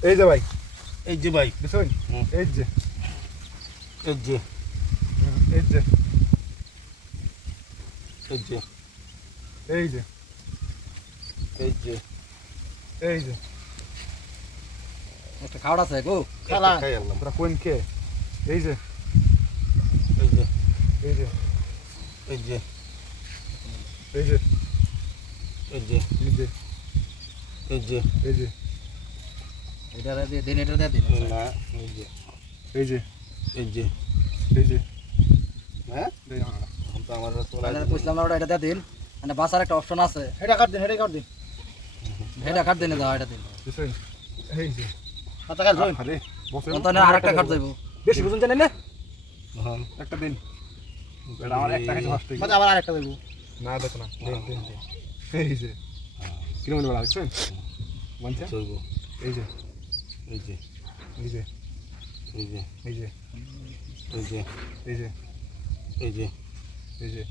এই যে ভাই এই যে ভাই বুঝছেন হুম। এই যে এই যে হুম, এই যে এই যে এই যে এই যে এই যে একটা খাওয়া আছে গো খেলা খাই আনলাম তোরা কোন কে এই যে এই যে এই যে এই যে এই যে এই যে এই যে এই যে এই যে এটা দিয়ে দিন এটা দিয়ে দিন। না এই যে। এই যে। এই যে। হ্যাঁ? আমার। তো না ওটা এটা দিয়ে দিন। মানে বাসার একটা অপশন আছে। হেডা কাট দিন হেডা কাট দিন। এটা কাট দিনে দাও এটা দিন। বুঝছেন এই যে। হাতা কাট ধরুন যাইব বেশি বুঝুন জানেন না? হ্যাঁ। একটা দিন। এটা আমার একটা খাইছে ফার্স্ট মাঝে আবার আরেকটা দেবো। না দেখো না। দিন দিন দিন। এই যে। কিরম বলা দেখছেন বলছে চলবো। এই যে। এই যে এই যে এই যে এই যে এই যে এই যে এই যে এই যে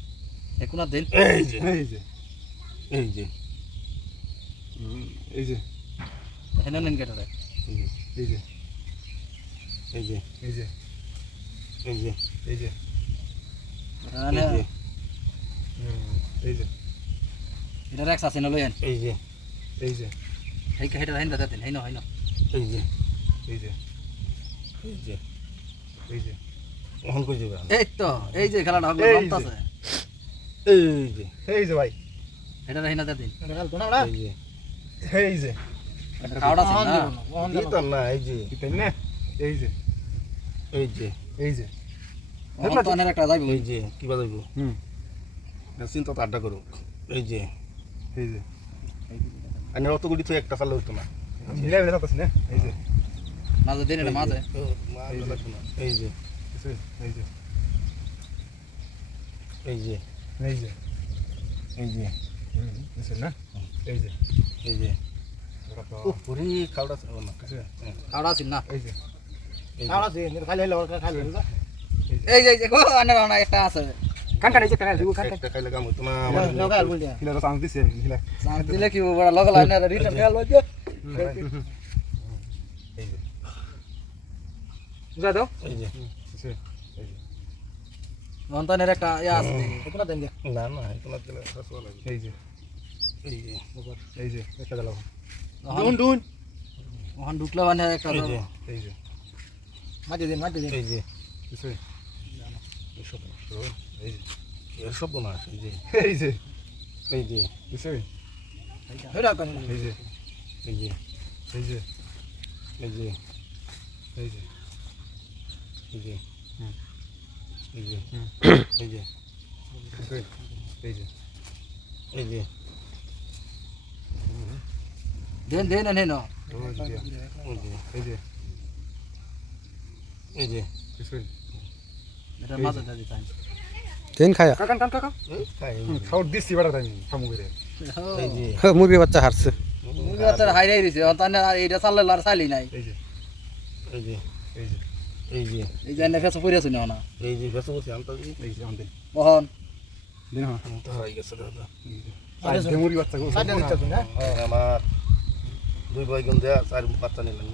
এখন আর দিন এই যে এই যে এই যে এই যে হেনে নেন কেটে এই যে এই যে এই যে এই যে এই যে এই যে মানে এই যে এটা রেক্স আছে না লইয়েন এই যে এই যে হেই হেটা হেন দাদা দিন হেই না হেই না এই যে এই যে এই যে এই যে এখন কই যাবে এই তো এই যে খেলাটা হবে যে। এই যে। এই যে ভাই। এটা হেই না দিন। হেডা কাট না এই যে। এই যে। খাওয়াটা না? না এই যে। কি এই যে। এই যে। এই যে। এখন তো একটা যাইব। এই যে কি বাজাইব হুম। চিন্তা তো আড্ডা করুক। এই যে। এই যে। আর অত গুটি তো একটা চালে হইতো না। মিলে মিলে থাকতেছি না এই যে মাঝে দিন এটা মাঝে এই যে এই যে এই যে এই যে এই যে বুঝছেন না এই যে এই যে পুরি কাউড়া কাউড়া আছেন না এই যে কাউড়া আছেন খালি হলে খালি এই যে গো আনা একটা আছে কানকান এই যে কানকান দিব কানকান একটা খাইলে কাম তোমার লগা বল দিয়া দিছে কি বড় লগা লাইনা রিটার্ন ফেল হইছে যে দাও এই যে বুঝছেন? এই যে অন্তনের একটা ইয়া আছে এটা দেন দিয়া না না এটা না দিলে রসগোল্লা লাগবে। এই যে এই যে এই যে একটা গেল ডুন ডুন ওখান ঢুকলে মানে একটা এই যে এই যে মাটি দিন মাটি দিন এই যে? এসব না। এই যে এসব না এই যে এই যে এই যে কাট এই যে এই যে এই যে এই যে এই যে এই যে হুম। এই যে হুম। এই যে? এই যে এই যে দেন দেন না যে এই যে এই যে এই যে বুঝছেন? এটা মাঝে দাদি তাই তিন খায়া কাকান কান কাকা খাই। খাওয়ার দিচ্ছি বেড়া তাই সামুগেরে এই যে হ্যাঁ, মুরগি বাচ্চা হারছে মুরগি হাই রাই দিছে এইটা চাললে আর চালি নাই। এই যে এই যে এই যে এই যে। এই যে এনে ফেসে পড়ে আছো না এই যে ফেসে বসে আনতে দিই এই যে দিন হ্যাঁ। তো হয়ে গেছে দাদা। আজ মুরগি বাচ্চা গো সাইডে দিচ্ছ না আমার দুই ভাই গন্ধে দেয়া চার বাচ্চা নিলাম